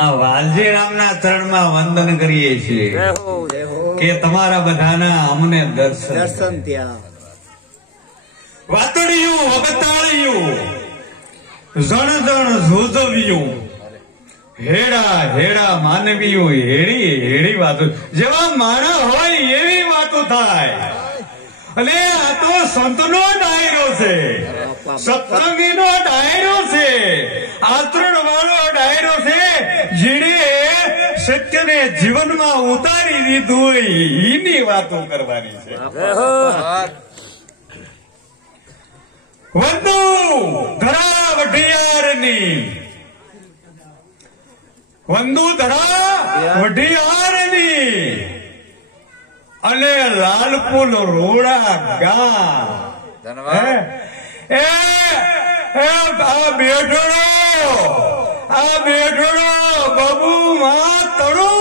આ વાલજીરામના ચરણમાં વંદન કરીએ છીએ કે તમારા બધાના અમને દર્શન ત્યાં વાતડિયું વગતાળિયું જણ જણ ઝૂઝવ્યું હેડા હેડા માનવીયું હેડી હેડી વાતો જેવા માણા હોય એવી વાતો થાય અને આ તો સંતનો ડાયરો છે, સત્સંગીનો ડાયરો છે, આચરણ વાળો ડાયરો છે, જેને સત્યને જીવનમાં ઉતારી દીધું હોય એની વાતો કરવાની છે. વંદુ ધરા વઢિયારની વંદુ ધરા વઢિયારની અને લાલપુર રોડા ગામ આ બેઠડો બાબુ માં તળો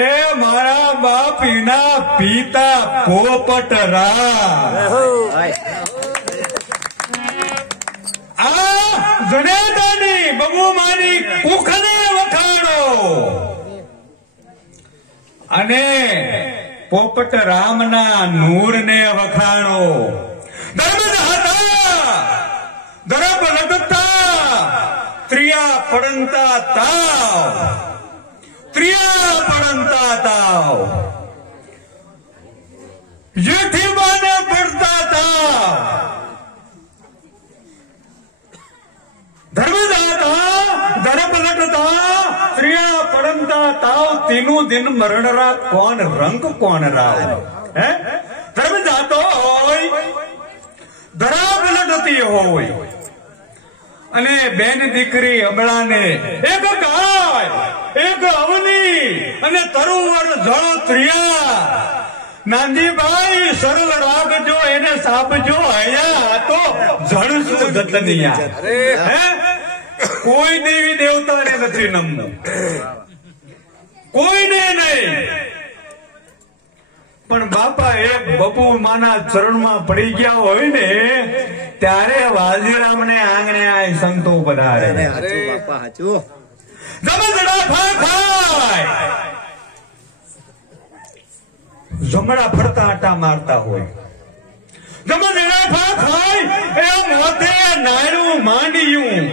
એ મારા બાપીના પિતા પોપટરામ આ જનેતાની બબુ મારી કુખને વખાણો અને પોપટરામના નૂરને વખાણો. ધર્મ લગતા ત્રિયા પડંતા તાવ જેઠી માને પડતા તાવ ધર્મદાતા ધર્મ લગતા ત્રિયા પડંતા તાવ તીનું દિન મરણરા કોણ રંગ કોણ રાવ હે ધર્મ જાતો હોય ધરા પલટતી હોય અને બેન દીકરી અબળાને એક ગાય એક અવની અને તરુવર જળ ત્રિયા નાંદીભાઈ સરળ રાખજો એને સાપજો હયા તો જળશું ગતનિયા કોઈ દેવી દેવતાને નથી નમવું, કોઈને નહીં. પણ બાપા એક બપુ માના ચરણમાં પડી ગયા હોય ને ત્યારે વાલજીરામ ને આંગણે આ સંતો પધારે. જમણા ફરતા આટા મારતા હોય, જમણા ખાય એ મોતે નાયણું માંડ્યું,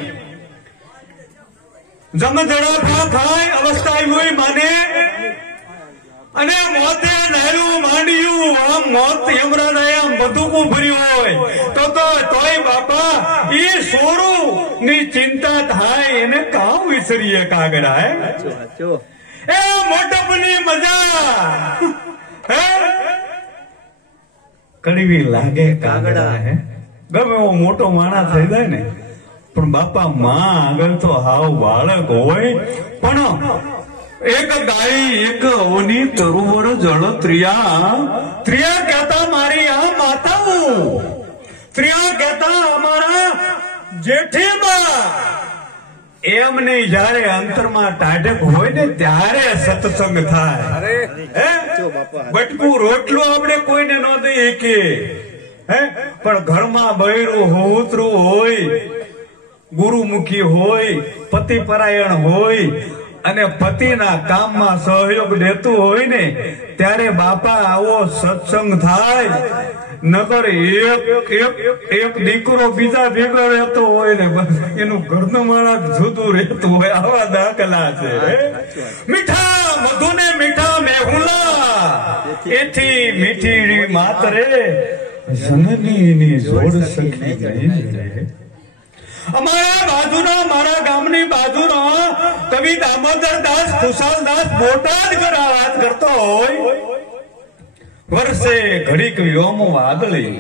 જમદડા ખાય અવસ્થા હોય માને અને મોતે નાયણું માંડ્યું. આમ મોત યમરાજ આમ બધું ભર્યું હોય તો તોય બાપા એ સોરું ની ચિંતા થાય એને કામ વિસરીએ કાગડા એ મોટપની મજા કડવી લાગે કાગડા હે ગમે એવો મોટો માણસ થઈ જાય ને પણ બાપા માં આગળ તો હાવ બાળક હોય. પણ એક ગાય એક અવની તરુવર જળ ત્રિયા કહેતા મારી આ માતાઓ, ત્રિયા કહેતા અમારા જેઠીમાં એમને જયારે અંતરમાં ટાઢક હોય ને ત્યારે સત્સંગ થાય. બટકું રોટલું આપણે કોઈને ન દઈએ કે પણ ઘરમાં બૈરું હોતરું હોય, ગુરુમુખી હોય, પતિ પરાયણ હોય અને પતિના કામમાં સહયોગ દેતું હોય ને ત્યારે બાપા આવો સત્સંગ થાય. નગર એક દીકરો બીજા ભેગો રહેતો હોય ને એનું ઘરનું માણસ જુદું રહેતું હોય આવા દાખલા છે. મીઠા મધુ ને મીઠા મેહુલા એથી મીઠી માતરે જનની જોડ સખી ગઈ. અમારા બાજુના મારા ગામની બાજુનો કવિ દામોદરદાસ ખુશાલદાસ બોટાદ વાત કરતો હોય વર્ષે ઘડીક વ્યોમ વાદળી.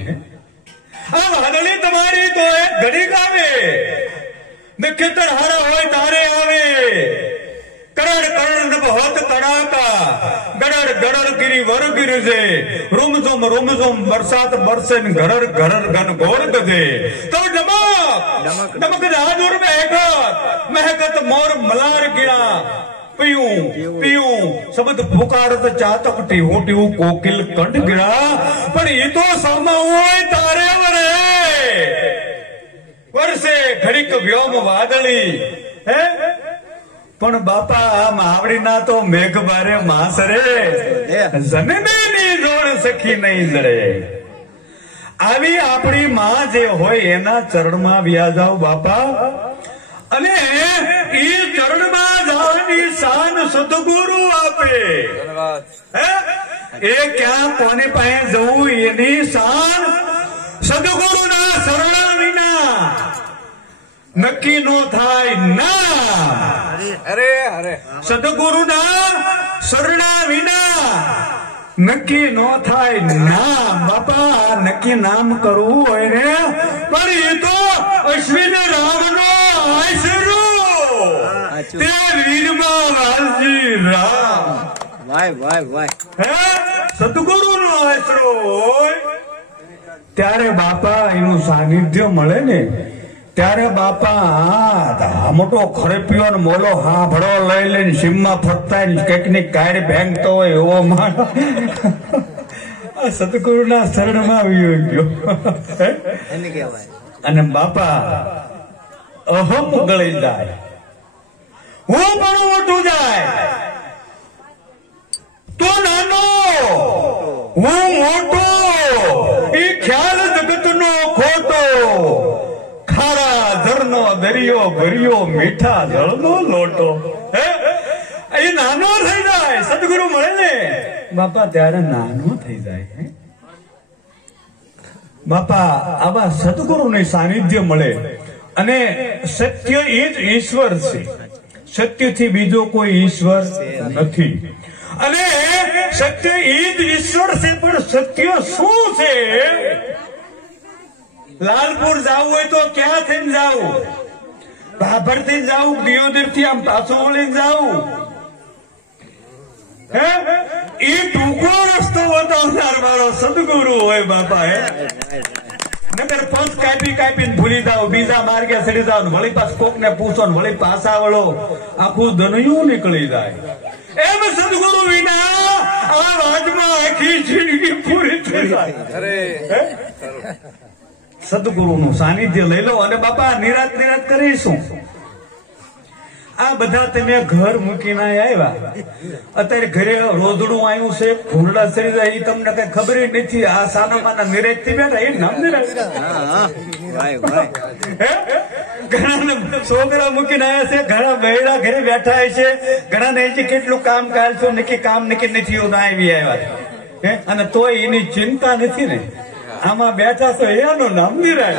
આ વાદળી તમારી તો એક ઘડીક આવે ને ખેતર હારા હોય તારે આવે. કરડ કરડ હોત તડાકા ગડડ ગડડ ગીરી વર ગીરજે રૂમઝુમ રૂમઝુમ બરસાત બરસે ઘરર ઘરર ઘન ગોળ ગજે તો ડમક ડમક રાજુર મહેકત મોર મલાર ગીરા પીયું પીયું શબ્દ પુકારત ચાતક ટીહું ટીહું કોકિલ કંઠ ગીરા. પણ એ તો સમા હોય તારે વરે વર્ષે ઘડીક વ્યોમ વાદળી હે પણ બાપા આમ આવડીના તો મેઘ બારે માસ રે જનમેની જોડ સખી નહીં જડે. આવી આપણી માં જે હોય એના ચરણમાં વ્યા જાવ બાપા, અને એ ચરણમાં જવાની શાન સદગુરુ આપે. એ ક્યાં કોની પાસે જવું એની શાન સદગુરુના શરણા વિના નક્કી નો થાય ના. અરે અરે સદગુરુના શરણા વિના નક્કી નો થાય ના. બાપા નક્કી નામ કરવું હોય ને પણ એ તો અશ્વિન રામનો આશરો તે વીરમાં વાલજી રામ. વાય વાય વાય. હે સદગુરુનો આશરો હોય ત્યારે બાપા એનું સાનિધ્ય મળે ને ત્યારે બાપા આ મોટો ખરેપિયો ને મોલો હાંભળો લઈ લઈને સીમમાં ફરતા કઈક ની કાઢ ભેંગતો હોય એવો માણસ આ સદગુરુના શરણમાં આવ્યો ગયો. એને કહેવાય. અને બાપા અહમ ગળી જાય, હું પણ મોટું જાય તો નાનો હું મોટો, એ ખ્યાલ જગતનો ખોટો. ખારા ધરનો દરિયો ભર્યો મીઠા જળનો લોટો. એ નાનો થઈ જાય સદગુરુ મળે ને બાપા ત્યારે નાનો થઈ જાય. બાપા આવા સદગુરુને સાનિધ્ય મળે અને સત્ય એ જ ઈશ્વર છે. સત્યથી બીજો કોઈ ઈશ્વર નથી અને સત્ય એ જ ઈશ્વર છે. પણ સત્ય શું છે? લાલપુર જવું હોય તો ક્યાં થઈને જવું? ભાભર થી જવું, દિયોદર થી આમ પાછું વળીને જવું? હે એ ટૂંકો રસ્તો બતાવનાર મારો સદગુરુ હોય બાપા. હે નગર પંચ કાપી કાપીને ભૂલી જાવ, બીજા માર્ગે ચડી જાવ, વળી પાછ કોક ને પૂછો ને વળી પાછા વળો, આખું દનયું નીકળી જાય. એમ સદગુરુ વિના આ વાતમાં આખી જિંદગી પૂરી થઈ જાય. સદગુરુનું સાનિધ્ય લઈ લો અને બાપા નિરાત નિરાત કરીશું. આ બધા તમે ઘર મૂકીને આવ્યા, અત્યારે ઘરે રોદડું આવ્યું છે, ભૂંડડા ચડી જાય એ તમને કઈ ખબર નથી. આ સાનામાના નિરાત થી બેઠા એ નામ નિરાત. ઘણા છોકરા મૂકીને આવ્યા છે, ઘણા બહેરા ઘરે બેઠા છે, ઘણા ને કેટલું કામ કાઢશો નક્કી કામ નક્કી નથી આવી આવ્યા અને તોય એની ચિંતા નથી ને. આમાં બેઠા છો એનું નામ નિરાજ.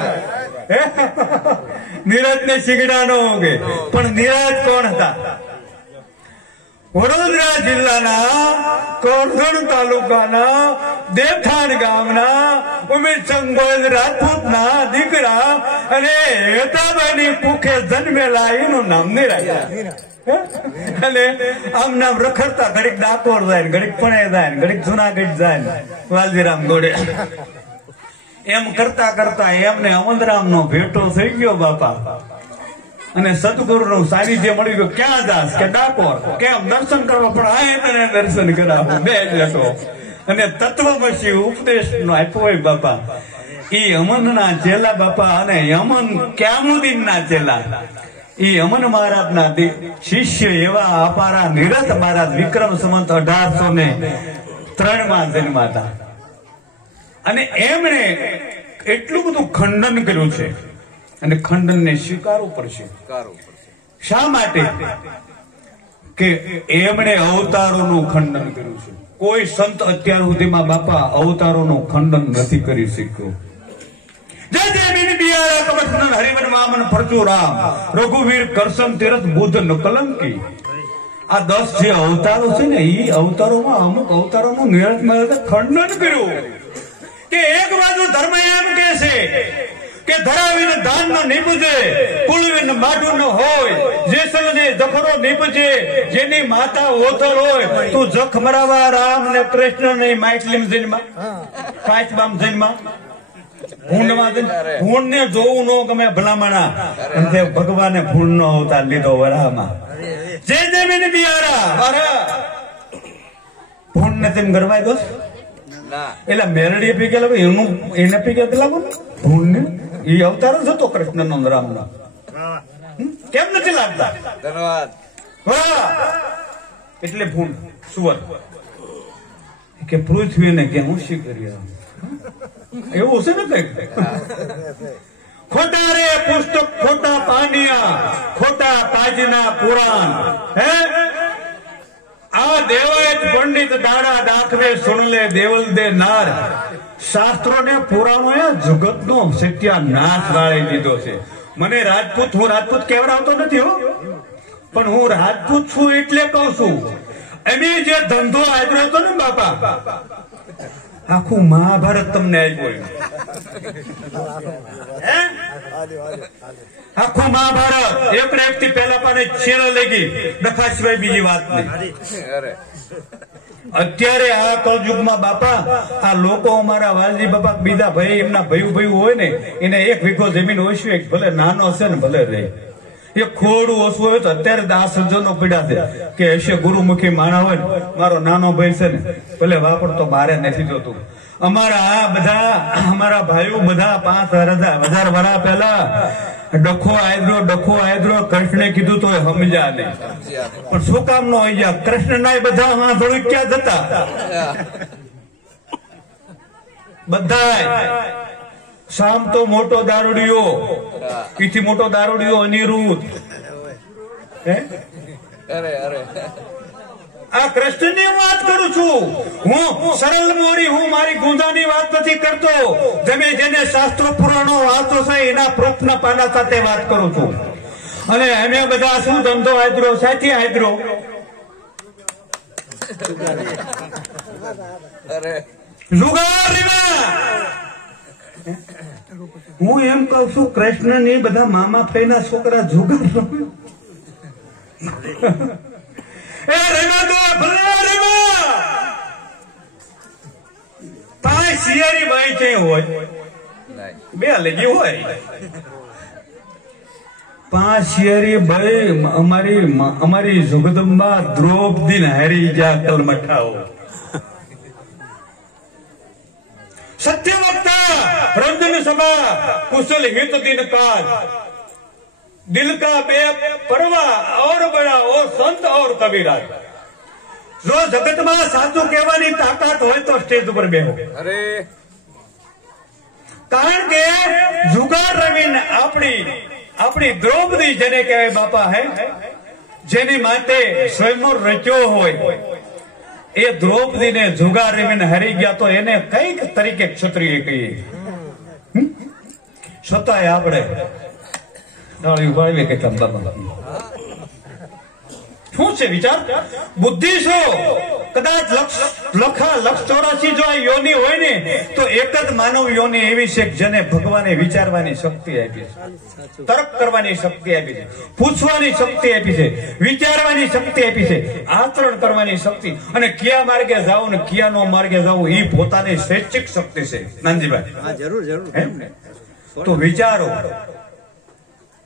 નિરાજ ને શીગડા નો ઉગે. પણ નિરાજ કોણ હતા? વડોદરા જિલ્લાના કોરધણ તાલુકાના દેવથાણ ગામના ઉમેશચંદ રાજપૂતના દીકરા અને હેતાબાઈની કુખે જન્મેલા એનું નામ નિરાજ. અને આમ નામ રખડતા ઘડીક ડાકોર જાય, ઘડીક પણે જાય, ઘડીક જુનાગઢ જાય, વાલજીરામ ગોડે. એમ કરતા કરતા એમને અમદરામ નો ભેટો થઈ ગયો બાપા. અને સદગુરુ નું સાનિધ્ય મળી ગયું. ક્યાં જાસ? કે ડાકોર. કેમ? દર્શન કરવા? પણ આ એને દર્શન કરાવું બે લેટો. અને તત્વમસી ઉપદેશ નો આપ્યો હોય બાપા. ઈ અમન ના ચેલા બાપા અને યમન ક્યામુદ્દીન ના ચેલા. ઈ અમન મહારાજ ના શિષ્ય એવા અપારા નિરત મહારાજ વિક્રમ સંવત 1803 માં જન્મા હતા. અને એમણે એટલું બધું ખંડન કર્યું છે અને ખંડન ને સ્વીકારવું પડશે. શા માટે? કે એમણે અવતારોનું ખંડન કર્યું છે. કોઈ સંત અત્યાર સુધીમાં બાપા અવતારોનું ખંડન નથી કરી શક્યો. જય જય બિન બિયારા કમસનન હરિવન વામન પરશુરામ રઘુવીર કરસન તીરથ બુદ્ધ નકલંકી. આ 10 જે અવતારો છે ને એ અવતારોમાં અમુક અવતારોનું ખંડન કર્યું. કે એક બાજુ ધર્મ એમ કે છે કે ધરાવીને ધાન ન નીપજે, કુળવીને માઠું ન હોય, જેસલને જખરો નીપજે, જેની માતા ઓથલ હોય, તું જખ મરાવા રામ ને કૃષ્ણ ને માઇટલીમ જન્મા, પાંચમામ જન્મા, ભૂંડમાં ભૂંડ ને જોવું ન ગમે ભલામણા. અને ભગવાને ભૂંડ નો અવતાર લીધો વરામાં. જય જય મેને બિયારા વારા ભૂંડ ને તેમ ગરવાય દોસ્ત. એટલે મેલડી પી ગયેલા એનું એને પી ગયા ભૂંડ ને એ અવતાર જ હતો કૃષ્ણનો ને રામનો. કેમ નથી લાગતા? ધન્યવાદ. વાહ! એટલે ભૂંડ સુવર કે પૃથ્વીને કે હું શી કરી એવું છે ને કઈક. ખોટા રે પુસ્તક, ખોટા પાનિયા, ખોટા તાજના પુરાણ. હે આ દેવાયત પંડિત દાડા દાખવે સુણલે દેવલ દે નાર. શાસ્ત્રો ને પુરાણો એ જગત નો સત્યાનાશ વાળી દીધો છે. મને રાજપૂત, હું રાજપૂત કહેવડાવતો નથી હો, પણ હું રાજપૂત છું એટલે કહું છું. એમે જે ધંધો આપ્યો હતો ને બાપા, આખું મહાભારત તમને આપ્યું. આખું મહાભારત એક ને એક થી પહેલા પાને છેલ્લો લઈ ગઈ, ડખા સિવાય બીજી વાત નહીં. અત્યારે આ કળયુગમાં બાપા આ લોકો અમારા વાલજી બાપા બીજા ભાઈ એમના ભાઈ હોય ને એને 1 વીઘો જમીન ઓછું, ભલે નાનો હશે ને ભલે રહે, એ ખોડું ઓછું હોય તો અત્યારે 10 સજ્જનો પડ્યા છે કે હશે ગુરુમુખી માણા હોય ને મારો નાનો ભાઈ છે ને ભલે વાપરતો મારે નથી જોતું. અમારા બધા અમારા ભાઈઓ બધા 5000 વર્ષ પહેલા ડખો આયદ્રો કૃષ્ણે કીધું તો સમજ્યા નહીં. પણ શું કામ નો હોય ગયા? કૃષ્ણ ના બધા થોડું ક્યાં જતા બધા. શામ તો મોટો દારૂડિયો, પીથી મોટો દારૂડિયો અનિરુદ્ધ. આ કૃષ્ણની વાત કરું છું હું. સરળ મોરી હું મારી ગુંદાની વાત નથી કરતો. તમે જેને શાસ્ત્રો પુરાણો વાંચો છો એના પ્રૂફના પાના સાથે વાત કરું છું. અને અમે બધા શું ધંધો આદરો સાથી આદરો હું એમ કઉ છું કૃષ્ણ ની બધા મામા ફઈના છોકરા જુગાર શિયારી બાઈ છે હોય 2 લેગી હોય 5 શિયારી બાઈ અમારી જગદંબા દ્રૌપદી ને હારી ગયા કલમઠાઓ. सत्य वक्ता रंजन सभा कुशल हित दिन काज दिल का बे परवा और बड़ा और संत और कबीरा. जो जगत में साचू कहवानी ताकत હોય તો સ્ટેજ ઉપર બેહો. અરે કારણ કે જુગાર રમીને આપણી દ્રૌપદી જેને કહેવાય બાપા હે, જેની માટે સ્વયંવર રચ્યો હોય એ દ્રૌપદી ને જુગાર રમીને હારી ગયા તો એને કઈક તરીકે ક્ષત્રિય કહીએ. છતાંય આપણે તાળી ઉપાડીએ કે શું છે વિચાર? બુદ્ધિ છો કદાચ લક્ષ 84 જો આ યોની હોય ને તો એક જ માનવ યોની એવી છે જેને ભગવાને વિચારવાની શક્તિ આપી છે, તર્ક કરવાની શક્તિ આપી છે, પૂછવાની શક્તિ આપી છે, વિચારવાની શક્તિ આપી છે, આચરણ કરવાની શક્તિ. અને કયા માર્ગે જાવું ને કયા નો માર્ગે જાવું એ પોતાની સ્વૈચ્છિક શક્તિ છે. નાનજીભાઈ જરૂર તો વિચારો,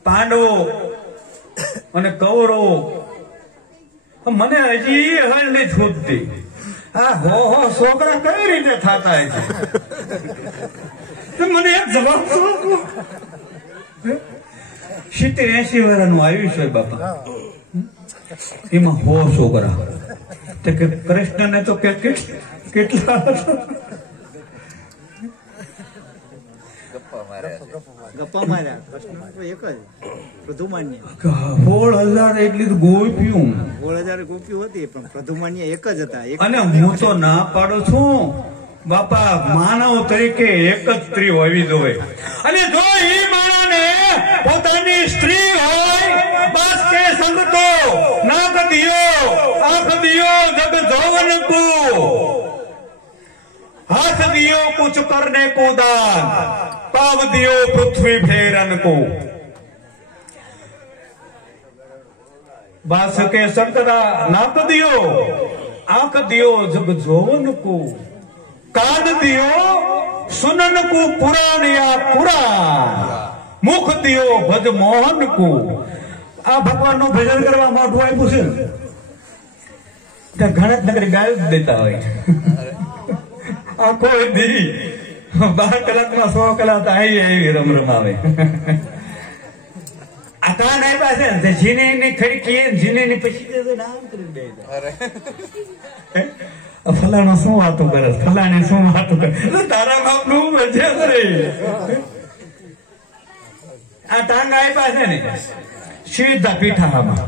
પાંડવો અને કૌરવો મને હજી હલ નહીં છૂટતી. આ હો છોકરા કઈ રીતે થતા છે મને એક જવાબ 70-80 વર્ષનું આયુષ્ય બાપા, એમાં 100 છોકરા. કૃષ્ણ ને તો કેટલા ગપ્પા માર્યા. કૃષ્ણ તો એક જ પ્રધુમાન્ય. 16,000 એટલી તો ગોપીઓ 16,000 ગોપીઓ હતી પણ પ્રધુમાન્ય એક જ હતા. અને હું તો ના પાડું છું બાપા, માનવ તરીકે એક જ સ્ત્રી હોવી જોઈએ. અને જો એ માણસને પોતાની સ્ત્રી હોય બસ કે સંગ તો નાક દિયો આંખ દિયો જગ જોવન કો हाथ दियो कुछ करने को दान पाव दियो पृथ्वी फेरन को. बास के संकरा नाक दियो आंख दियो जग जोवन को कान दियो सुनन को पुराण या पुराण मुख दियो भज मोहन को. आ भगवान નું ભજન કરવા મોઢું આપ્યું છે ત્યાં ઘણા નગરી ગાયો જ દેતા હોય. આખો દી 12 કલાકમાં 100 કલાક આવી રમાવે. આ કાન આપ્યા છે ને જીને ની ખડકી જીને ની પછી નામ કરી દે. ફલાણો શું વાતો કરે, ફલાણી શું વાતો કરે, તારા બાપ નું મજા કરે. આ ટાંગા આપ્યા છે ને સીધા પીઠામાં.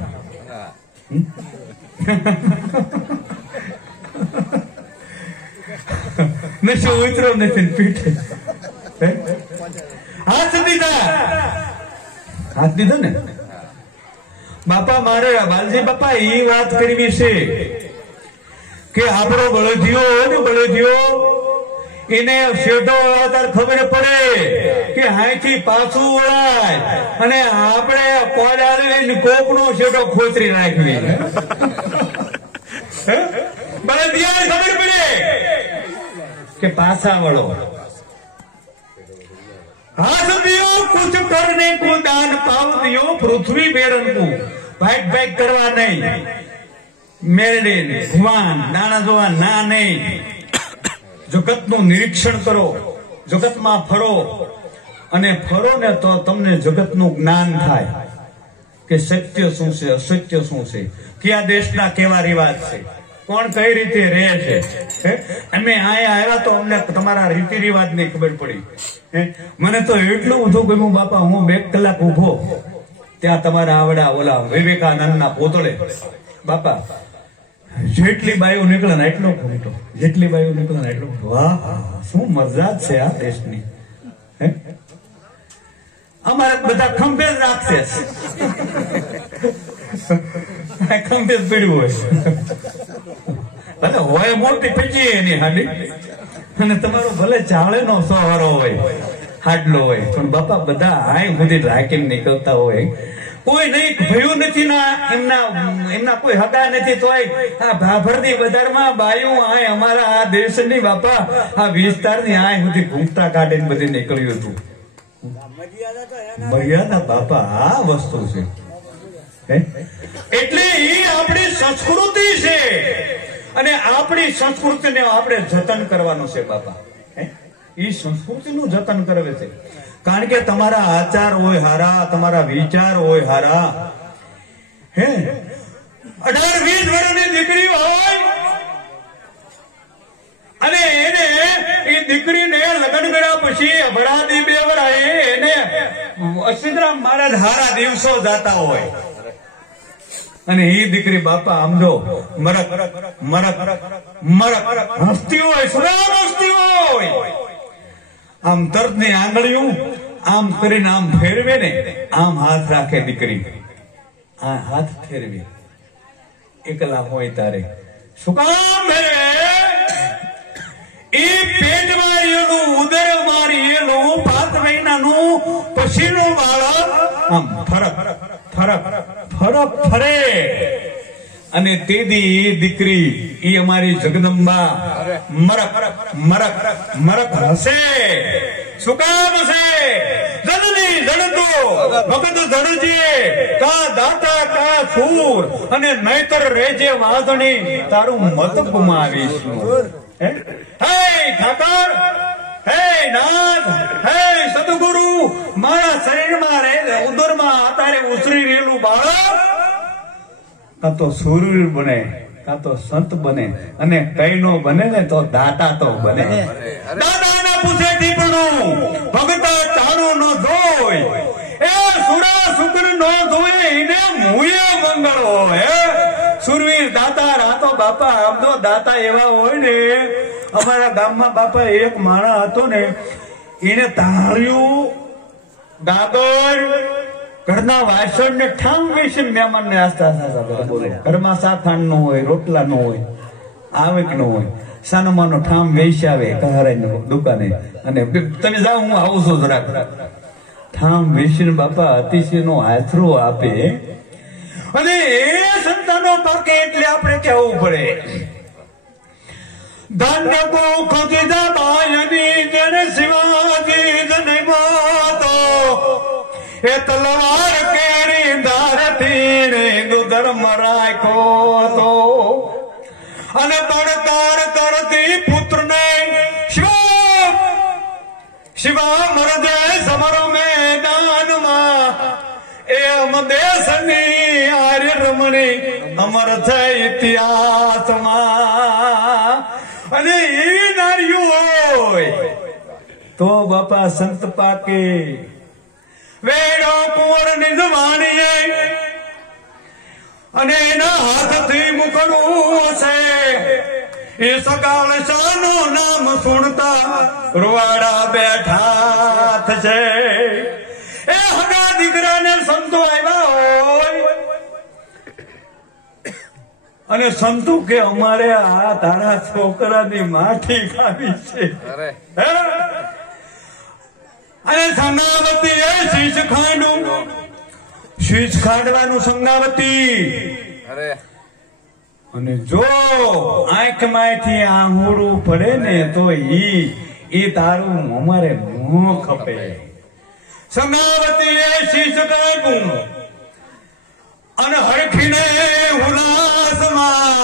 નશો ઉતરો નથી પીઠે. હાથ દીધા ને બાપા. મારે બાલજી બાપા એ વાત કરવી છે કે આપણો બળદિયો હોય ને, બળદિયો એને શેઢો વળાતા ખબર પડે કે હાઈથી પાછું વળાય અને આપણે કોડાળી કોકનો શેઢો ખોતરી નાખવી. બળદિયાને ખબર પડે કે પાછા વળો. હાથ દિયો કુછ કરને કો દાન પાવ દિયો પૃથ્વી બેરન કો. ભાઈક ભાઈક કરવા નહીં, મેરડે ભુવાન દાણા જોવા ના નહીં. જગતનું નિરીક્ષણ કરો, જગતમાં ફરો અને ફરો ને તો તમને જગતનું જ્ઞાન થાય કે સત્ય શું છે, અસત્ય શું છે, કયા દેશના કેવા રિવાજ છે, કોણ કઈ રીતે રહે છે. અમે અહીંયા આવ્યા તો અમને તમારા રીતિ રિવાજ ની ખબર પડી. મને તો એટલું બધું ગમ્યું બાપા. હું 2 કલાક ઉભો ત્યાં તમારા આવડા ઓલા વિવેકાનંદ ના પોતળે બાપા. જેટલી બાયું નીકળે ને એટલો ખોટો, જેટલી બાયું નીકળે ને એટલો. વાહ, શું મજા છે આ દેશની. અમારે બધા ખંભે જ રાખશે, ખંભે જ પીડ્યું હોય. ભલે હોય મોટી પીચી એની હાડી અને તમારો ભલે ચાવળે નો સવારો હોય, હાડલો હોય, પણ બાપા બધા આય સુધી રાખીને નીકળતા હોય. કોઈ નહીં ભયું નથી ના એમના કોઈ હકા નથી. તોય આ ભાભરની બજારમાં બાયું આય અમારા આ દેશની બાપા આ વિસ્તારની આય સુધી ઘૂમતા કાઢીને બધી નીકળ્યું હતું. મર્યાદા બાપા આ વસ્તુ છે. એટલે એ આપણી સંસ્કૃતિ છે અને આપણી સંસ્કૃતિને આપણે જતન કરવાનું છે બાપા. એ સંસ્કૃતિનું જતન કરવે છે. કારણ કે તમારા આચાર હોય હારા, તમારા વિચાર હોય હારા. 18-20 વર્ષની દીકરી હોય અને એને એ દીકરીને લગ્ન કર્યા પછી અભડાદી 2 વર્ષે એને અસિદ્રામ મહારાજ હારા દિવસો જાતા હોય અને એ દીકરી બાપા આમ જો મરક મરક મરક હસતી હોય, સુરામ હસતી હોય. આમ તરત ની આંગળીઓ આમ કરીને આમ ફેરવે ને, આમ હાથ રાખે દીકરી, આ હાથ ફેરવે એકલા હોય તારે. શું કામ ફેરવે? એ પેટમાં એનું, ઉદરમાં એનું 5 મહિનાનું પછીનું બાળક આમ ફરક ફરક ફરક ફરે અને તેદી દીકરી એ અમારી જગદંબા મરક મરક મરક હશે. શું કામ હશે? જનની જણતો વખત જણજે કા દાતા કા સૂર અને નહીતર રેજે વાદણી તારું મત ગુમાવીશું. હે ઠાકર, હે નાથ, હે સદગુરુ, મારા શરીરમાં રહે ઉદરમાં અત્યારે ઉછરી રહેલું બાળક કાં તો સુરવીર બને, કાં તો સંત બને અને કઈ નો બને ને તો દાતા તો બને. દાદા ના પૂછે દીપડું ભગતા તારું નો જોય, એ સુરા શુક્ર નો જોય એને મુએ મંગળ હોય. સુરવીર દાતા રાતો બાપા આમ તો દાતા એવા હોય ને. અમારા ગામમાં બાપા એક માણસ હતો ને, એને તાળ્યું દાદર ઘરના વાસણ ને ઠામ વેચીને મહેમાન ને આસ્તા બોલે. ઘરમાં સાખાણ નો હોય, રોટલા નો હોય, આવક નો હોય, સાનોમાનો ઠામ વેચાવે કહારાઈ દુકાને અને તમે જાઓ હું આવું છું જરાક. ઠામ વેચીને બાપા અતિશય નો આશરો આપે અને એ સંતાનો પાકે એટલે આપણે કહેવું પડે. ધન્ય કો ખોજીદા બાયની જન શિવાજી જન માતો એ તલવાર કેરી ધારથી રે ધર્મ રાખો તો અને પડકાર કરતી પુત્રને શિવ શિવા મરદે સમર મેદાનમાં એ અમદેશની આર્ય રમણી અમર છે ઇતિહાસમાં. અને એવી નારીઓ હોય તો બાપા સંત પાકે. વેડો કુંવર નિજવાણીએ અને એના હાથથી મુકડું છે. એ સકાળ શાનું નામ સુણતા રૂવાડા બેઠા થશે. એ હગા દીકરાને સંતો આવ્યા હોય અને સંતો કે અમારે આ તારા છોકરાની માઠી ખાવી છે. અને સંગાવતી એ શીશ ખાંડું, શીશ ખાંડવાનું સંગાવતી. અને જો આંખમાંથી આંગળું પડે ને તો ઈ તારું અમારે મોં ખપે. સંગાવતી એ શીશ કાઢું અને હરખીને હુલાસમાં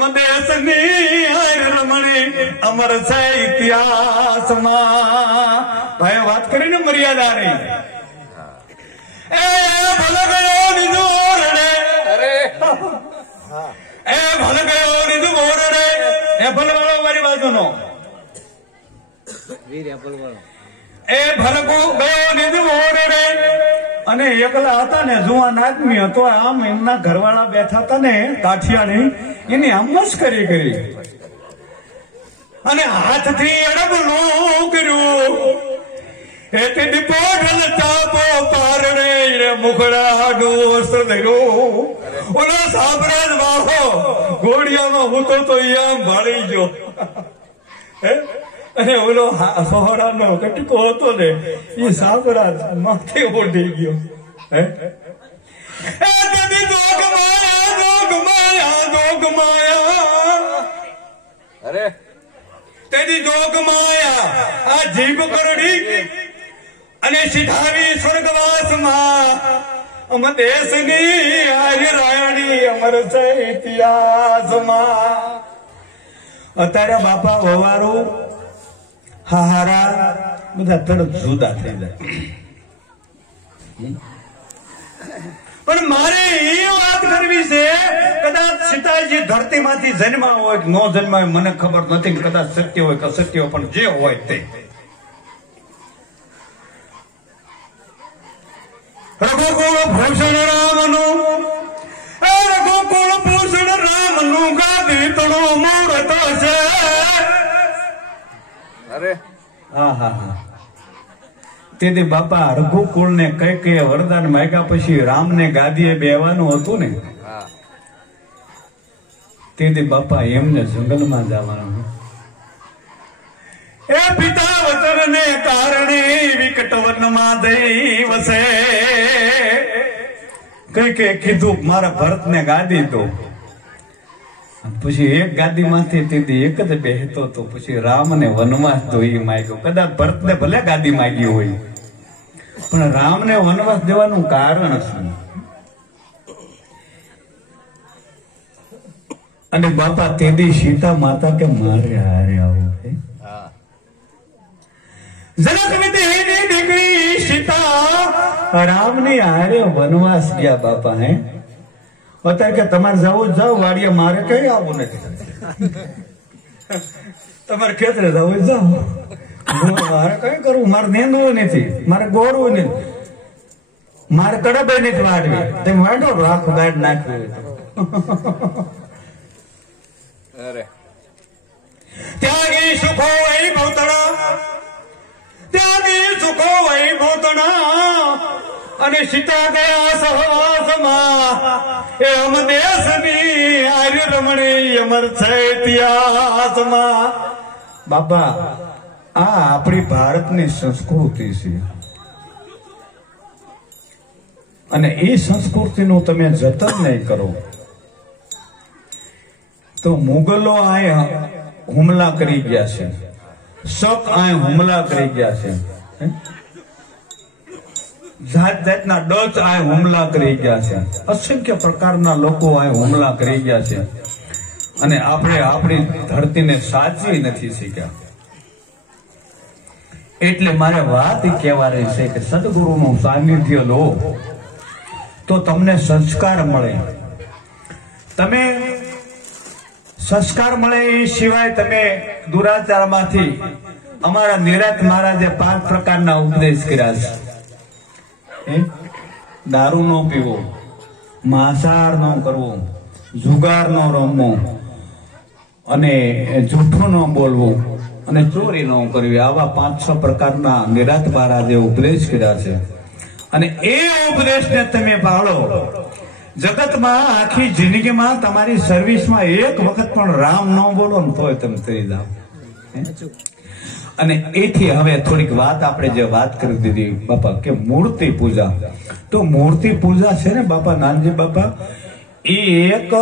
મદેશની રમણી અમર છે ઇતિહાસમાં. ભાઈ વાત કરીને મર્યાદા નહીં. એ ભલે ગયો નીધો રડે, એ ભલે ગયો નીધો રડે. એપલ વાળો મારી બાજુનો એ ભલકો ગયો નીધો રડે. અને એકલા હતા ને જુવાન આદમી હતો. આમ એમના ઘરવાળા બેઠા હતા ને કાઠિયાણી, એની આમ મસ્કરી કરી અને હાથથી અડબલું કર્યું. એટલે દીપોઢલ ચાપો પારણે મુખડા ડોસ ધર્યું. ઓલો સાબરાજ બાહો ઘોડિયામાં હું તો આમ ભાળી ગયો. અને ઓલો સોહરાનો કટકો હતો ને એ સાબરાજ માથે ઓઢી ગયો. તેની જોગ માયા આ જીભ કરડી અને સિધાવી સ્વર્ગવાસમાં. અમ દેશની આર્ય રાયણી અમર છે ઇતિહાસમાં. અત્યારે બાપા વવારું હાહારા બધા તરત જુદા થઈ જાય. પણ મારે એ વાત કરવી છે, કદાચ સીતાજી ધરતીમાંથી જન્મા હોય કે ન જન્મા હોય મને ખબર નથી. કદાચ સત્ય હોય કે અસત્ય હોય, પણ જે હોય તે રઘુકુળ ભૂષણ રામનું, રઘુકુળ ભૂષણ રામનું ગાદી તળું મૂર્ત છે. હા હા હા. તેથી બાપા રઘુકુળ ને કઈ કઈ વરદાન માંગ્યા પછી રામ ને ગાદીએ બેવાનું હતું ને, તેથી બાપા એમને જંગલમાં જવાનું. એ પિતા વતન ને કારણે વિકટ વનમાં દઈ વસે. કઈ કઈ કીધું મારા ભરત ને ગાદી દો. પછી એક ગાદી માંથી તેથી એક જ બેહતો હતો. પછી રામ ને વનવાસ દો એ માંગ્યો. કદાચ ભરત ને ભલે ગાદી માંગી હોય, પણ રામ ને વનવાસ દેવાનું કારણ શું? અને બાપા તેદી સીતા માતા કે મારે હારે આવું છે. જનક વિધિની દીકરી સીતા રામ ની હારે વનવાસ ગયા બાપા. હે અત્યારે કે તમારે જવું જાવ વાડીએ, મારે કઈ આવું નથી. તમારે ખેતરે જવું જાવ, મારે કઈ કરવું, મારે નેંદવું નથી, મારે ગોળવું નથી, મારે કડબે નથી વાડવી. તમે વાડો આખું ગાઢ નાખ્યું. ત્યાગી સુખો વહી ભૂતણા, ત્યાગી સુખો વહી ભૂતણા. અને સીતા ગયા સહવાસમાં એ અમ દેશની આર્ય રમણી અમર છે ઇતિહાસમાં. બાપા આ આપણી ભારતની સંસ્કૃતિ છે અને એ સંસ્કૃતિનું તમે જતન નહીં કરો તો મુગલો આ હુમલા કરી ગયા છે, શક આ હુમલા કરી ગયા છે, જાત જાતના ડચ આ હુમલા કરી ગયા છે, અસંખ્ય પ્રકારના લોકો આ હુમલા કરી ગયા છે અને આપણે આપણી ધરતીને સાચવી નથી શીખ્યા. એટલે મારે વાત કહેવાની છે કે સદગુરુનું સાનિધ્ય લો તો તમને સંસ્કાર મળે. તમે સંસ્કાર મળે એ સિવાય તમે દુરાચારમાંથી અમારા નિરાત મહારાજે 5 પ્રકારના ઉપદેશ કર્યા છે. દારૂ નો પીવો, માંસાહાર નો કરવો, જુગાર નો રમવો, અને જૂઠું ન બોલવું, અને ચોરી ન કરવી. આવા 5-6 પ્રકારના નિરાત મહારાજે ઉપદેશ કર્યા છે. અને એ ઉપદેશને તમે પાળો. જગતમાં આખી જિંદગીમાં તમારી સર્વિસમાં એક વખત પણ રામ ન બોલો ને તોય તમે થઈ જાઓ. અને એથી હવે થોડીક વાત આપણે જે વાત કરી દીધી બાપા કે મૂર્તિ પૂજા, તો મૂર્તિ પૂજા છે ને બાપા નાનજી બાપા, એ એક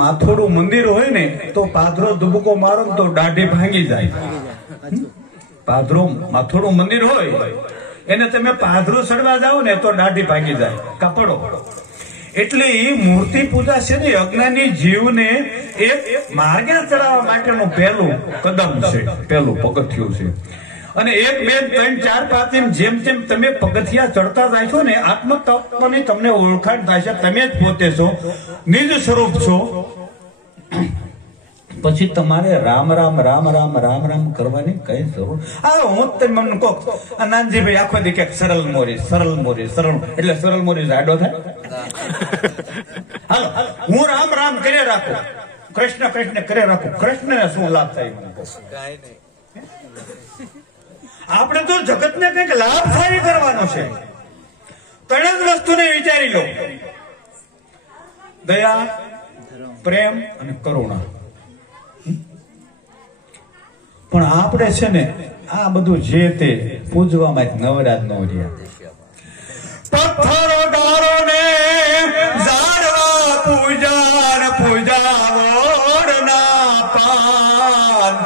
માથોડું મંદિર હોય ને તો પાદરો દુબકો મારો તો દાઢી ભાંગી જાય. પાદરો માથોડું મંદિર હોય એને તમે પાદરો ચડવા જાઓ ને તો દાઢી ભાંગી જાય કપડો. એટલે એ મૂર્તિ પૂજા છે ને અજ્ઞાની જીવને એક માર્ગે ચડાવવા માટેનું પહેલું કદમ છે, પહેલું પગથિયું છે. અને 1 2 3 4 5 જેમ જેમ તમે પગથિયા ચડતા જાય છો ને આત્મતત્વની તમને ઓળખાણ થાય છે. તમે જ પોતે છો, નિજ સ્વરૂપ છો. પછી તમારે રામ રામ રામ રામ રામ રામ કરવાની કઈ જરૂર. હું તમને કહું નાનજીભાઈ આખો દી કે સરળ મોરી સરળ મોરી સરળ, એટલે સરળ મોરી જાડો થાય. હાલો હું રામ રામ કરે રાખું, કૃષ્ણ કૃષ્ણ કરે રાખું, કૃષ્ણને શું લાભ થાય મને કહો. આપણે તો જગતને કંઈક લાભ થાય કરવાનો છે. 3 જ વસ્તુને વિચારી લો: દયા, પ્રેમ અને કરુણા. પણ આપણે છે ને આ બધું જે તે પૂજવામાં નવરાજ ન રહ્યા. પથ્થરો ગારો ને ઝાડવા પૂજાર પૂજાવોરના પાન,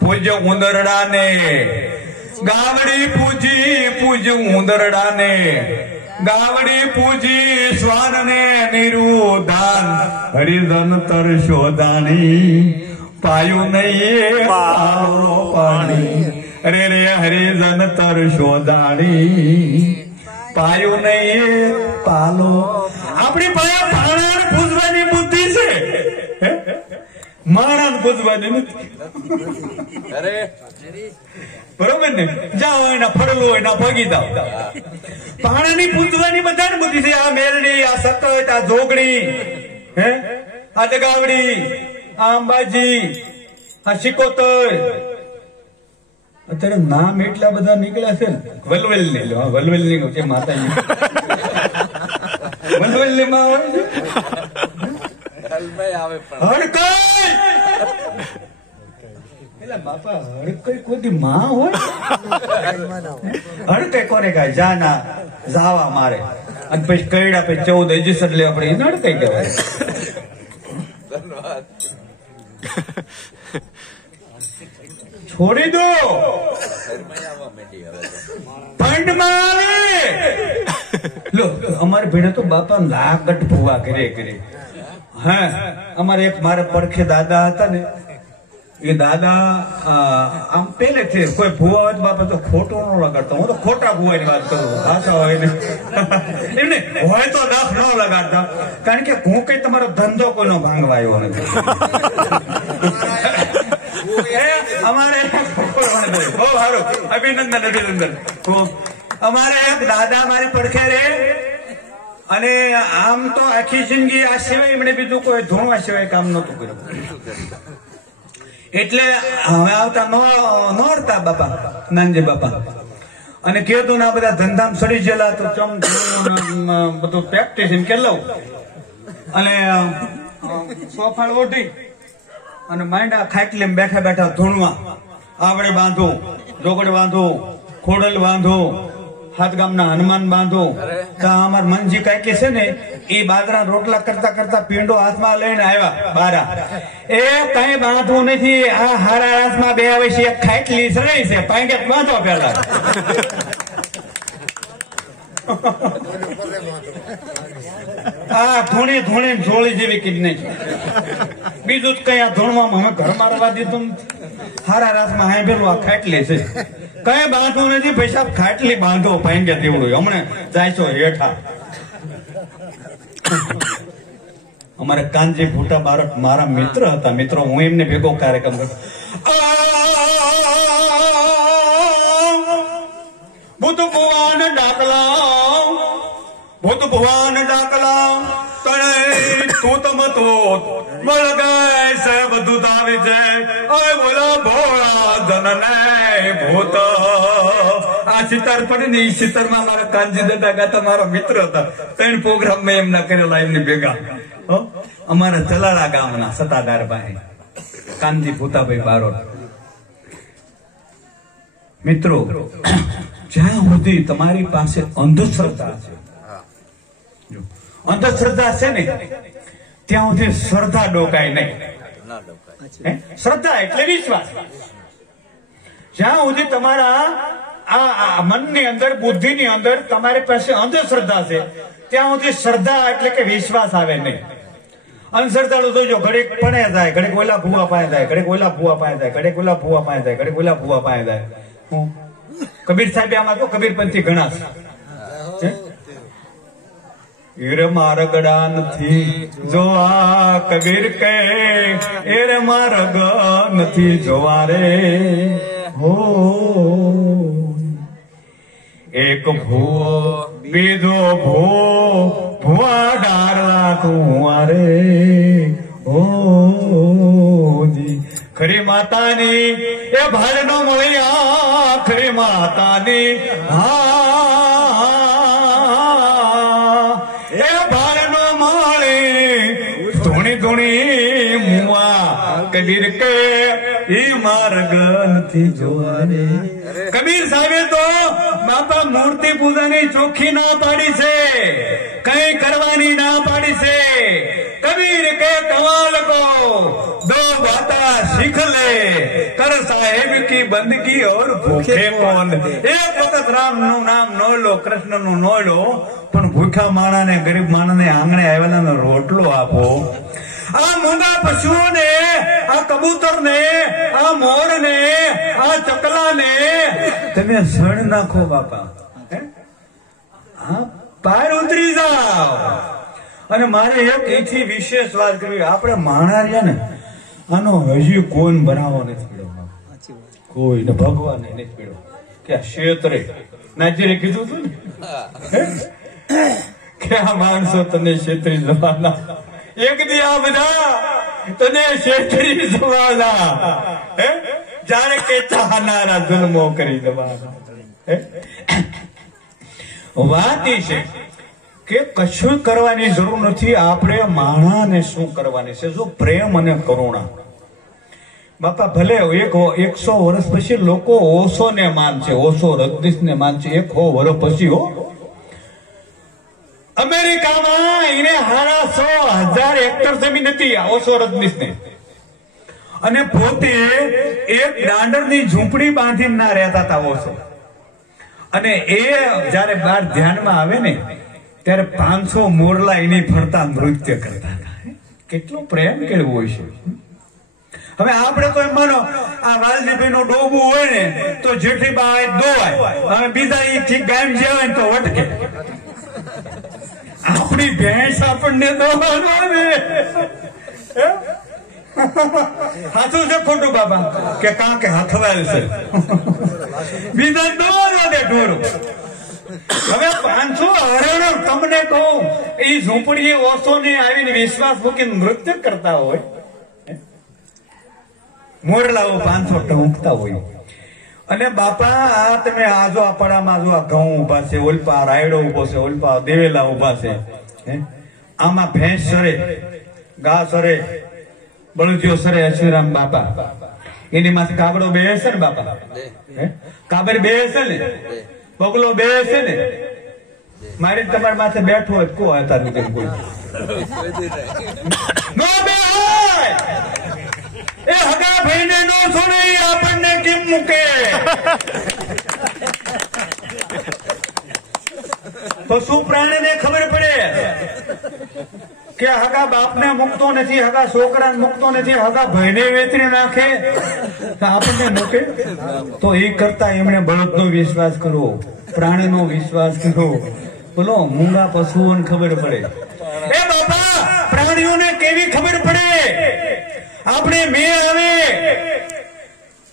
પૂજ ઉંદરડાને ગાવડી પૂજ ઉંદરડાને, ગાવડી પૂજી શ્વાનને નિરુદાન, હરિજન તરશોદાની પાયું નહીં પારો પાણી. અરે રે હરિજન તરશોદાણી પાયું નહીં પાલો. આપણી પાસે પાણા પૂજવાની બુદ્ધિ છે, માણા પૂજવાની નથી. બરોબર ને? જાઓ એના ફળલો એના ભોગી જાઓ. પાણાની પૂજવાની બધાને બુદ્ધિ છે. આ મેરડી, આ સતત, આ જોગણી, આ દગાવડી, આ અંબાજી, આ સિકોતર. અત્યારે નામ એટલા બધા નીકળ્યા છે ને. વલવેલ ની લો, વલવેલ ની છે માતાજી. વલવેલ ની માં હોય છે હડકઈ. એટલે બાપા હડકઈ કોઈ માં હોય? હડકઈ કોને કાય જાના જાવા મારે અને પછી કઈડા પછી 14 રજીસ્ટર લેવા પડે, એને હડકઈ કહેવાય. છોડી દો. ફંડમાં આવે. લો અમારે ભેડે તો બાપા લાગટ ભૂવા કરે. હા અમારે એક મારા પડખે દાદા હતા ને, એ દાદા આમ પેલેથી કોઈ ભૂવા હોય બાપા તો ખોટો ન લગાડતા. હું તો ખોટા ભૂવાની વાત કરું, સાચા હોય ને એમને હોય તો દાખ ન લગાડતા. કારણ કે હું કઈ તમારો ધંધો કોઈનો ભાંગવા આવ્યો નથી. અમારે બહુ સારું, અભિનંદન. અમારે એક દાદા મારી પડખે રે, અને આમ તો આખી જિંદગી આ સિવાય એમણે બીજું કોઈ ધોવા સિવાય કામ નતું કર્યું. એટલે હવે આવતા નોરતા બાપા નાનજી બાપા, અને કીધું ના બધા ધંધામ સડી ગયેલા તો ચમ બધું પ્રેક્ટિસ એમ કે લઉં. અને સોફાળ ઓઢી અને માંડા ખાટલે બેઠા બેઠા ધૂણવા. આવડે બાંધો, જોગડ બાંધો, ખોડલ બાંધો, હાથ ગામના હનુમાન બાંધો. અમાર મનજી કઈ કે છે ને એ બાદરા રોટલા કરતા કરતા પીંડો હાથમાં લઈને આવ્યા બારા. એ કઈ બાંધવું નથી, આ હારા હાથમાં બે આવે છે, એક ખાટલી સરાઈ છે, પાંગે બાંધો પેલા. આ ધૂણી ધૂણી જોળી જેવી કીધ નહીં. બીજું જ કઈ આ ધૂણવામાં અમે ઘર મારવા દીધું. હારા રાતમાં હાંભેલું આ ખાટલી છે. કઈ બાંધવું નથી પૈસા ખાટલી બાંધો ભાંગ્યા તેવડું હમણાં જાય છો હેઠા. અમારે કાનજી ભૂટા બારક મારા મિત્ર હતા. મિત્રો હું એમને ભેગો કાર્યક્રમ કરતો. ભૂત ભુવાન ડાકલા, ભૂત ભુવાન ડાકલા તણે તું તમ તો બળ ગય છે બધું આવે છે. ઓય બોલા ભોળા ધનને ભૂત. આ સિતાર પડે ને એ સિતાર માં મારા કાનજી દાદા ગાતા મારા મિત્ર હતા. 3 પ્રોગ્રામ મેં એમના કરેલા એમની ભેગા. અમારા જલાળા ગામના સતાદાર ભાઈ કાનજી ભૂતાભાઈ બારોટ. મિત્રો જ્યાં સુધી તમારી પાસે અંધશ્રદ્ધા છે, અંધશ્રદ્ધા છે ને ત્યાં સુધી શ્રદ્ધા ડોકાય નહીં. શ્રદ્ધા એટલે વિશ્વાસ. જ્યાં સુધી તમારા આ મનની અંદર બુદ્ધિની અંદર તમારી પાસે અંધશ્રદ્ધા છે ત્યાં સુધી શ્રદ્ધા એટલે કે વિશ્વાસ આવે નહીં. અંધશ્રદ્ધાળુ તો જો ઘડીક પડે જાય, ઘડીક ઓલા ભૂવા પાસે જાય, ઘડીક ઓલા ભૂવા પાસે જાય, ઘડીક ઓલા ભૂવા પાસે જાય, ઘડીક ઓલા ભૂવા પાસે જાય. કબીર સાહેબ આમાં તો કબીરપંથી ઘણા છે. એરે મારગડા નથી જોવા કબીર કે, એરે મારગા નથી જોવા રે. હો એક ભૂવો બીજો ભૂવો ભૂવા ડારલા કુંવારે. ઓ ખરી માતાની એ ભાડનો મળ્યા, ખરી માતાની એ ભાડનો મળી ધૂણી ધૂણી મુવા કબીર કે ઈ માર્ગ નથી જોવા રે. કબીર સાહેબે તો બાપા મૂર્તિ પૂજાની ચોખ્ખી ના પાડી છે, કઈ કરવાની ના પાડી છે. कबीर के कमाल को दो बातें सीख ले, कर साहेब की बंदगी और भूखे कौन. एक वक्त राम નું નામ નો લો, કૃષ્ણ નું નો લો, પણ ભૂખા માણાને ગરીબ માણાને આંગણે આવેલાનો રોટલો આપો. આ મૂંગા પશુઓને, આ કબૂતરને, આ મોરને, આ ચકલાને તમે સણ નાખો બાપા. આ પાર ઉતરી જાઓ. અને મારે એક એથી વિશેષ વાત કરવી. આપણે માણાર્યા ને આનો હજી કોઈ બનાવો નથી પીડ્યો, કોઈને ભગવાન નથી પીડ્યો કે આ ક્ષેત્રે નાજીરે કીધું હતું ને કે આ માણસો તને ક્ષેત્રી જવાના, એક દી આ બધા તને ક્ષેત્રી જવાના, જાણે કે ચાહનારા જન્મો કરી જવાના. વાત એ છે કે કશું કરવાની જરૂર નથી. આપણે માણાને શું કરવાની છે? જો પ્રેમ અને કરુણા. બાપા ભલે 100 વર્ષ પછી લોકો ઓશો ને માનશે, ઓશો રજનીશ ને માનશે 100 વર્ષ પછી. હો અમેરિકામાં એને 100,000 હેક્ટર જમીન હતી ઓશો રજનીશ ને, અને પોતે એક દાંડરની ઝૂંપડી બાંધીને ના રહેતા હતા ઓશો. અને એ જયારે બહાર ધ્યાનમાં આવે ને ત્યારે 500 મોરલા એની ફરતા નૃત્ય કરતા હતા. કેટલો પ્રેમ કેળવો હોય છે. હવે આપણે તો એમ માનો આ વાલજીભાઈ નો ડોબું હોય ને તો જેઠીબાઈ દોવાય, હવે બીજા એ ગામ જાય તો વટકે. આપણી ભેંસ આપણને દોવાનું આવે. હાથું છે ખોટું બાબા કે કા કે હાથવાયેલ છે, બીજા દોવાનું દે ઢોરું. હવે 500 હરણ તમને કહું એ ઝૂંપડી ઓછો ને આવીને વિશ્વાસ મૂકીને નૃત્ય કરતા હોય, મોરલાઓ 500 ટૂંકતા હોય. અને બાપા તમે આજો આ પડામાં જો આ ઘઉં ઉભા છે, ઓલપા રાયડો ઉભો છે, ઓલપા દેવેલા ઉભા છે, આમાં ભેંસ સરે, ગા સરે, બળદિયો સરે, અશ્વરામ બાપા એની માથે કાગડો બેસે ને બાપા, કાબર બેસે ને, બગલો બેસે ને, મારી તમારી માથે બેઠો હોય કો હતા નથી કોઈ નો બે હોય. એ હગા ભાઈને નો છોડે આપણને કેમ મૂકે? પશુ પ્રાણીને ખબર પડે કે હગા બાપને મૂકતો નથી, હગા છોકરાને મૂકતો નથી, હગા ભાઈને વેતરી નાખે તો આપણને મૂકે? તો એ કરતા એમણે બળદનો વિશ્વાસ કરવો, પ્રાણીનો વિશ્વાસ કરવો. બોલો, મૂંગા પશુઓને ખબર પડે. એ બાપા, પ્રાણીઓને કેવી ખબર પડે? આપણે મેં આવે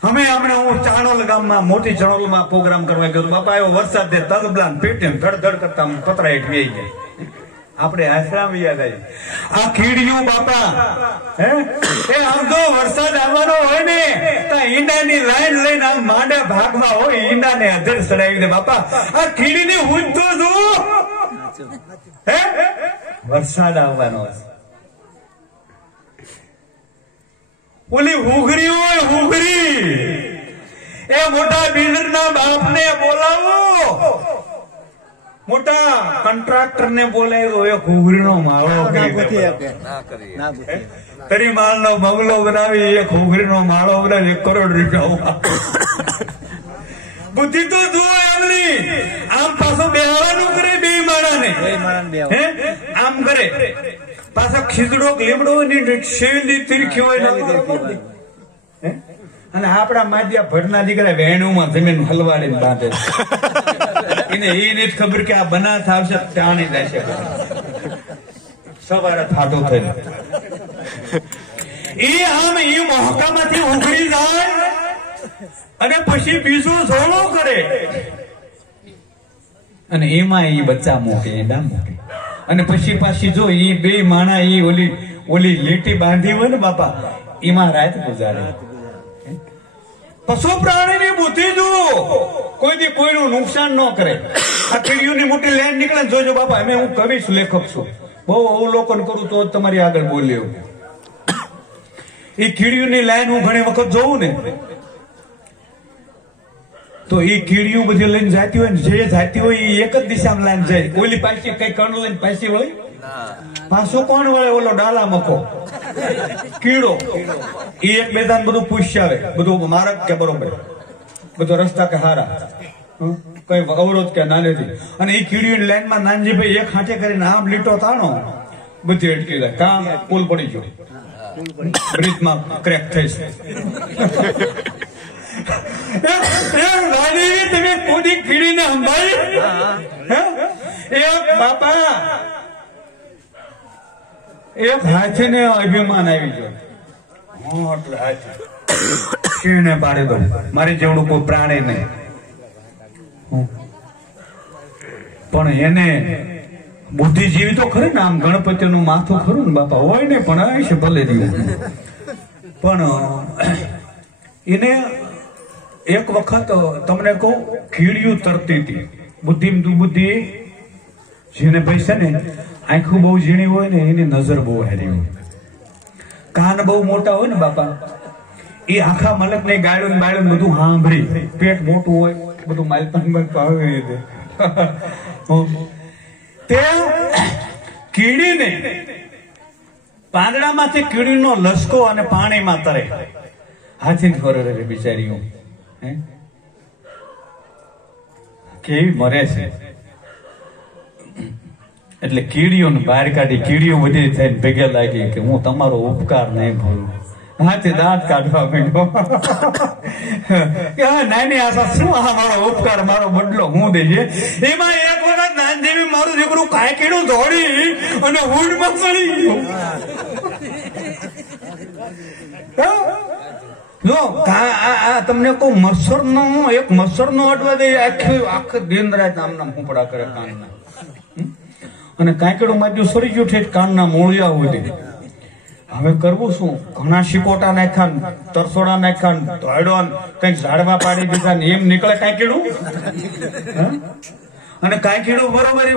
અમે હમણાં હું ચાણોલ ગામમાં મોટી ચણોલમાં પ્રોગ્રામ કરવા ગયો. બાપા આવ્યો વરસાદ દે તગબલા પેટીને ધડધડ કરતા પતરા હેઠ વેઈ જાય. આપણે આશ્રમ યાદ આવી. આ કીડીઓ બાપા હે એ આમ તો વરસાદ આવવાનો હોય ને તો ઈંડાની લાઈન લઈને આમ માંડા ભાગમાં હોય, ઈંડાને અધર ચડાવી દે. બાપા આ કીડીની હું તો જો હે વરસાદ આવવાનો છે. ઓલી હુગરી હોય, હુગરી એ મોટા બિલ્ડરના બાપને બોલાવો, મોટા કોન્ટ્રાક્ટર ને બોલાવ્યો, એક હુગરીનો માળો તરી માળનો બંગલો બનાવી, એક હુગરીનો માળો બનાવી 1 કરોડ રૂપિયા. બુદ્ધિ તો જુઓ એમની. આમ પાછો બેહવાનું કરે બે માળાને, આમ કરે પાછા ખીજડો લીમડો શેલી તીરખી હોય અને આપડા માધ્યા ભરના દીકરા વેણુમાં જમીન હલવાડીને બાંધે. એને એ નથી ખબર કે આ બનાસ આવશે ત્યાંની જશે. સવારે થાટો થઈને એ આમ એ મોહકામાંથી ઉઘડી જાય અને પછી બીજો ઝોલો કરે અને એમાં એ બચ્ચા મૂકે, એડા મૂકે. અને પછી પાછી જો એ બે માણા એ ઓલી લીટી બાંધી હોય ને બાપા, એમાં રાત ગુજારે. પશુ પ્રાણીની બુદ્ધિ જુઓ, કોઈ દી કોઈનું નુકસાન ન કરે. આ કીડીઓની મોટી લાઈન નીકળે ને જોજો બાપા. અમે હું કવિ છું, લેખક છું, બહુ અવલોકન કરું તો તમારી આગળ બોલ્યો. એ કીડીઓની લાઈન હું ઘણી વખત જોઉં ને તો એ કીડીઓ બધી લઈને જાતી હોય ને, જે જાતી હોય એ એક જ દિશામાં લાઈન જાય. ઓલી પાછી કઈ કણ લઈને પાછી વળે, પાછો કોણ વળે? ઓલો ડાલા મકો કીડો. એ એક બેદાન બધું પૂછ્યા આવે, બધું મારક કે બરોબર, બધો રસ્તા કે હારા, કઈ અવરોધ કે નાનેથી. અને એ કીડીઓની લાઈનમાં નાનજીભાઈ એક હાથે કરીને આમ લીટો તાણો, બધી અટકી જાય. કામ પુલ પડી ગયો, બ્રિજમાં ક્રેક થઈ છે. તમે કોની કીડીને સંભાળી? બાપા એક હાથી ને અભિમાન આવી ગયો. એટલે હાથી સિંહને પાડી દો, મારી જેવડું કોઈ પ્રાણી નહીં. પણ એને બુદ્ધિજીવી તો ખરી ને, આમ ગણપતિ નું માથું ખરું ને બાપા હોય ને, પણ આવી છે ભલે દીવું. પણ એને એક વખત તમને કહું, કીડીયું તરતી હતી. બુદ્ધિ જેને ભાઈ છે ને આંખું બહુ ઝીણી હોય ને, એની નજર બહુ હેરી હોય, કાન બહુ મોટા હોય ને બાપા, એ આખા મલક ને ગાળું બાળું બધું સાંભળી. પેટ મોટું હોય, બધું માલપાન આવે. તે કીડીને પાંદડામાંથી કીડીનો લસકો અને પાણીમાં તરે. હાથી કરે બિચારીઓ કેવી મરે છે. એટલે કીડીઓને બહાર કાઢી, કીડીઓ બધી થઈને ભેગા લાગી કે હું તમારો ઉપકાર નહીં ભૂલું. હાથી દાંત કાઢવા માંડ્યો. નાની આશા શું, આ મારો ઉપકાર, મારો બદલો હું દેજે. એમાં એક વખત નાનજીવી મારું દીકરું કાંકીડું દોડી અને ઊંડમાં ચડી ગયો. જો તમને કહું, મચ્છર નો એક મચ્છર નો અડવા દે, આખી દિન રાત આમના ફૂંપડા કરે કાનના. અને કાંકીડું માટ્યું સરી ગયું છે કાનના મૂળિયા સુધી. હવે કરવું શું? ઘણા શિકોટા નાખ્યા, તરસોડા નાખ્યા, ધોયડો કઈક ઝાડવા પાડી દીધા ને એમ નીકળે કાંકીડું. અને કાંકીડું બરોબર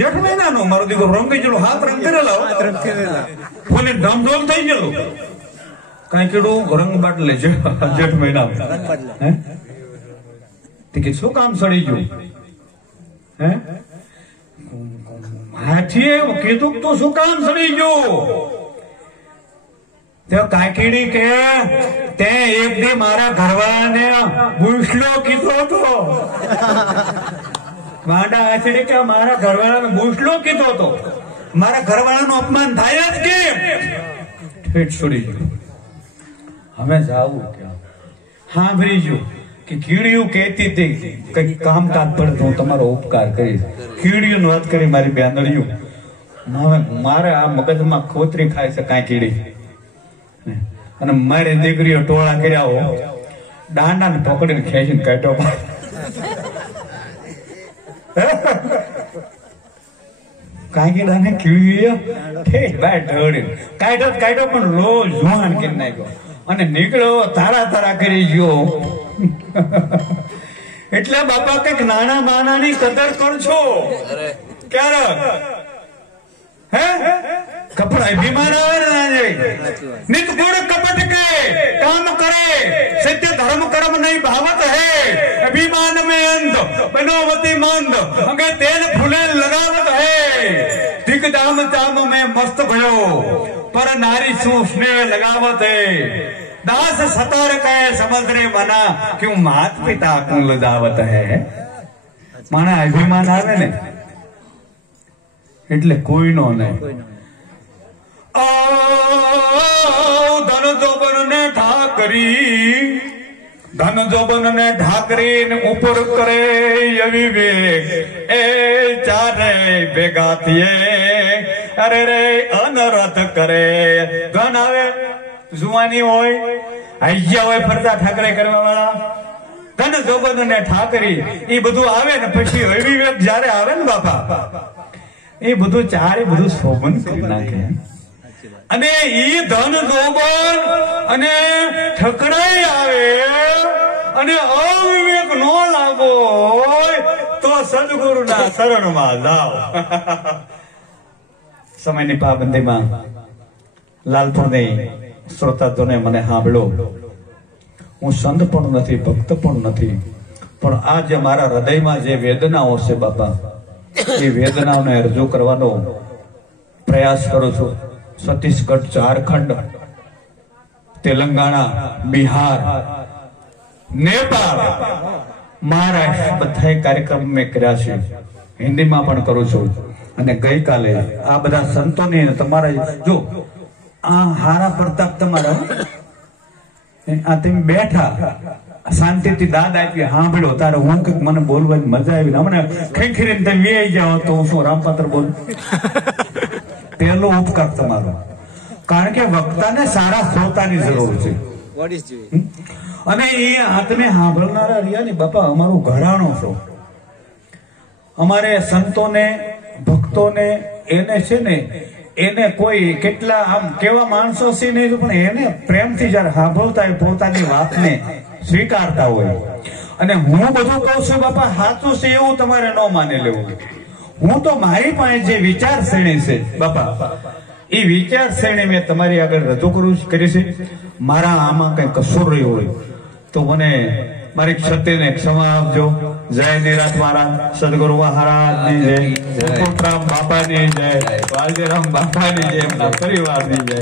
જેઠ મહિનાનો મારો દીકરો રંગી ગયેલો, હાથ રંગ કરેલા, ફૂલે ધમધોલ થઈ ગયેલું. કાંકીડું રંગ બાટલે જેઠ મહિના. શું કામ સડી ગયું? હે હાથીએ કીધું તો શું કામ સડી ગયું? તો કાંકીડી કે તે એક દી મારા ઘરવાળાને બુસલો કીધો હતો. માંડા હાથીડી કે મારા ઘરવાળાને બુસલો કીધો હતો. મારા ઘરવાળાનું અપમાન થાય જ કેમ? ઠેઠ છોડી ગયો. અમે જાવું ક્યાં? સાંભળી જો કે કીડીયું કહેતી હતી કઈક કામકાજ પડે તો હું તમારો ઉપકાર કરીશ. કીડીયું વાત કરી મારી બેનડીયું. મારે આ મગજમાં ખોતરી ખાય છે કાંઈ કીડી. અને મારી દીકરીઓ ટોળા કર્યા હો, દાંડાને પકડીને ખેંચીને કાઢો. કાંકીડા ને કીડીયો ઠેઠ બાય ઢળી કાઢો પણ રોજ જુવાન કરી નાખ્યો અને નીકળ્યો તારા કરી ગયો. એટલે બાપા કઈક નાના માનાની કદર કરજો. ક્યારેક હે કપડા અભિમાન આવે ને નિત ગુણ કપટ કે કામ કરે સત્ય ધર્મ કર્મ નહીં ભાવત હે અભિમાન में अंध बनोवती मंद अंगे तेल फूले लगावत હે दिक दाम चाम में मस्त भयो पर नारी सु स्नेह लगावत है दास सतर कहे समुद्रे बना क्यों मात पिता को लजावत है. माना अभिमान આવે ને એટલે કોઈનો નહીં. ધન જોબન ને ઢાકરી ને ઉપર કરે અવિવેક એ ચારે ભેગા થયે અરે રે અનરથ કરે. ધન આવે જુવાની હોય આઈયા હોય ફરતા ઠાકરે કરવા વાળા ધન જોબન ને ઠાકરી એ બધું આવે ને પછી અવિવેક જયારે આવે ને બાપા એ બધું ચારે બધું શોભન કરી નાખે. અને ઈ ધન જોબન અને ઠકરાઈ આવે અને અવિવેક નો લાગો તો સદગુરુના શરણમાં જાઓ. સમયની પાબંદીમાં લાલપુરની શ્રોતાજોને મને સાંભળો. હું સંત પણ નથી, ભક્ત પણ નથી, પણ આ જે મારા હૃદયમાં જે વેદનાઓ છે બાપા એ વેદનાઓને રજૂ કરવાનો પ્રયાસ કરું છું. છત્તીસગઢ, ઝારખંડ, તેલંગાણા, બિહાર, નેપાળ, મહારાષ્ટ્ર બધા કાર્યક્રમ મેં કર્યા છે. હિન્દીમાં પણ કરું છું. અને ગઈકાલે આ બધા સંતોની તમારા જો આ હારા પ્રતાપ તમારા આ તમે બેઠા શાંતિથી દાદ આપી સાંભળ્યો તારે હું કઈક મને બોલવાની મજા આવી મને ખેંખીને તમે વેઈ જાઓ તો હું શું રામપાત્ર બોલ. પહેલો ઉપકાર તમારો. કારણ કે વક્તાને સારા શ્રોતાની જરૂર છે. અને એ આત્મે સાંભળનારા રહ્યા ને બાપા અમારું ઘરાણો છો. અમારે સંતોને ભક્તોને એને છે ને એને કોઈ કેટલા આમ કેવા માણસો છે નહીં પણ એને પ્રેમથી જયારે સાંભળતા હોય પોતાની વાતને સ્વીકારતા હોય. અને હું બધું કહું છું બાપા સાચું છે એવું તમારે ન માની લેવું. હું તો મારી પાસે જે વિચાર શ્રેણી છે બાપા એ વિચાર શ્રેણી મેં તમારી આગળ રજૂ કરી છે. મારા આમાં કઈ કસૂર રહ્યો હોય તો મને મારી ક્ષતિને ક્ષમા આપજો. જય નિરાત મહારાજ, સદગુરુ મહારાજની જય, કોટરામ બાપાની જય, વાલજીરામ બાપાની જય, પરિવારની જય.